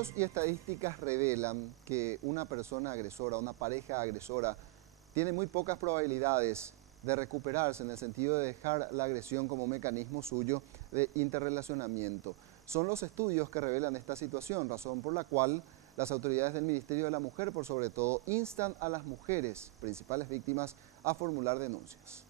Estudios y estadísticas revelan que una persona agresora, una pareja agresora, tiene muy pocas probabilidades de recuperarse en el sentido de dejar la agresión como mecanismo suyo de interrelacionamiento. Son los estudios que revelan esta situación, razón por la cual las autoridades del Ministerio de la Mujer, por sobre todo, instan a las mujeres, principales víctimas, a formular denuncias.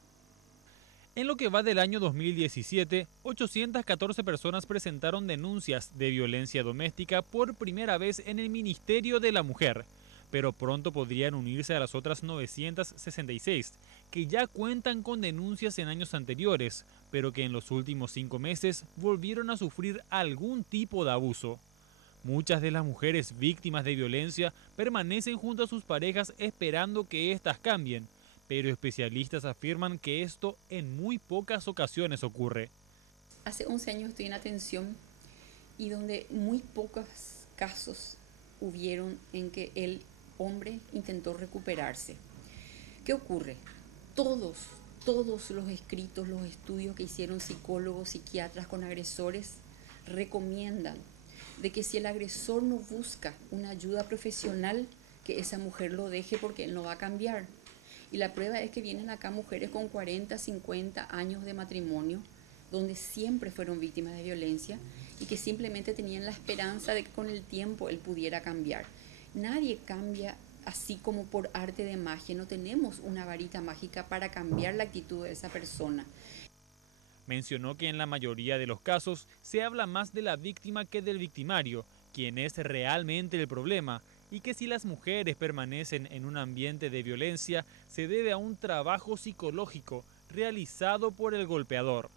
En lo que va del año 2017, 814 personas presentaron denuncias de violencia doméstica por primera vez en el Ministerio de la Mujer, pero pronto podrían unirse a las otras 966, que ya cuentan con denuncias en años anteriores, pero que en los últimos 5 meses volvieron a sufrir algún tipo de abuso. Muchas de las mujeres víctimas de violencia permanecen junto a sus parejas esperando que éstas cambien, pero especialistas afirman que esto en muy pocas ocasiones ocurre. Hace 11 años estoy en atención y donde muy pocos casos hubieron en que el hombre intentó recuperarse. ¿Qué ocurre? Todos los escritos, los estudios que hicieron psicólogos, psiquiatras con agresores recomiendan de que si el agresor no busca una ayuda profesional, que esa mujer lo deje porque él no va a cambiar. Y la prueba es que vienen acá mujeres con 40, 50 años de matrimonio, donde siempre fueron víctimas de violencia y que simplemente tenían la esperanza de que con el tiempo él pudiera cambiar. Nadie cambia así como por arte de magia, no tenemos una varita mágica para cambiar la actitud de esa persona. Mencionó que en la mayoría de los casos se habla más de la víctima que del victimario, quien es realmente el problema, y que si las mujeres permanecen en un ambiente de violencia se debe a un trabajo psicológico realizado por el golpeador.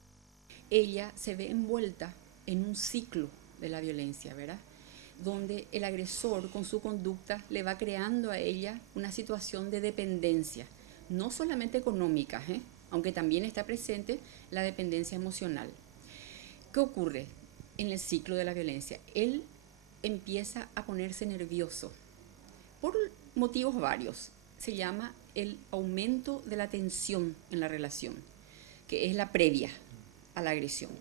Ella se ve envuelta en un ciclo de la violencia, ¿verdad? Donde el agresor con su conducta le va creando a ella una situación de dependencia, no solamente económica, aunque también está presente la dependencia emocional. ¿Qué ocurre en el ciclo de la violencia? Él empieza a ponerse nervioso por motivos varios. Se llama el aumento de la tensión en la relación, que es la previa a la agresión,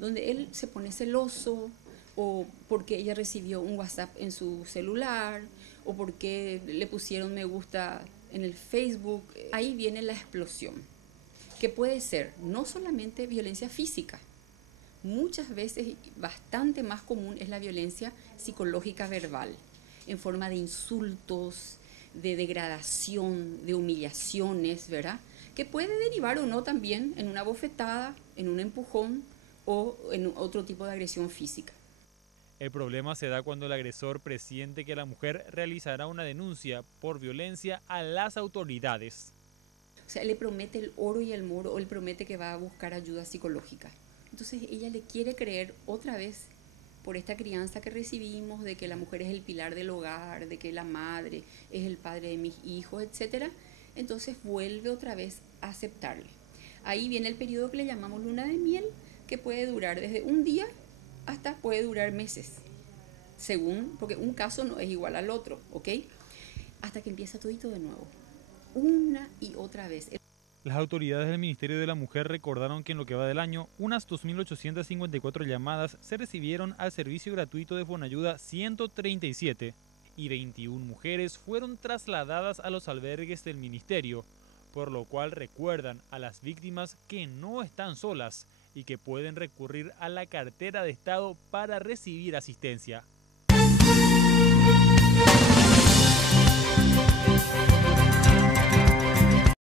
donde él se pone celoso, o porque ella recibió un WhatsApp en su celular, o porque le pusieron me gusta en el Facebook. Ahí viene la explosión, que puede ser no solamente violencia física, muchas veces bastante más común es la violencia psicológica verbal, en forma de insultos, de degradación, de humillaciones, ¿verdad? Que puede derivar o no también en una bofetada, en un empujón o en otro tipo de agresión física. El problema se da cuando el agresor presiente que la mujer realizará una denuncia por violencia a las autoridades. O sea, le promete el oro y el moro, o le promete que va a buscar ayuda psicológica. Entonces ella le quiere creer otra vez por esta crianza que recibimos, de que la mujer es el pilar del hogar, de que la madre es el padre de mis hijos, etc. Entonces vuelve otra vez a aceptarle. Ahí viene el periodo que le llamamos luna de miel, que puede durar desde un día hasta puede durar meses, según, porque un caso no es igual al otro, ¿ok? Hasta que empieza todito de nuevo, una y otra vez. Las autoridades del Ministerio de la Mujer recordaron que en lo que va del año, unas 2.854 llamadas se recibieron al servicio gratuito de Fonayuda 137 y 21 mujeres fueron trasladadas a los albergues del Ministerio, por lo cual recuerdan a las víctimas que no están solas y que pueden recurrir a la cartera de Estado para recibir asistencia.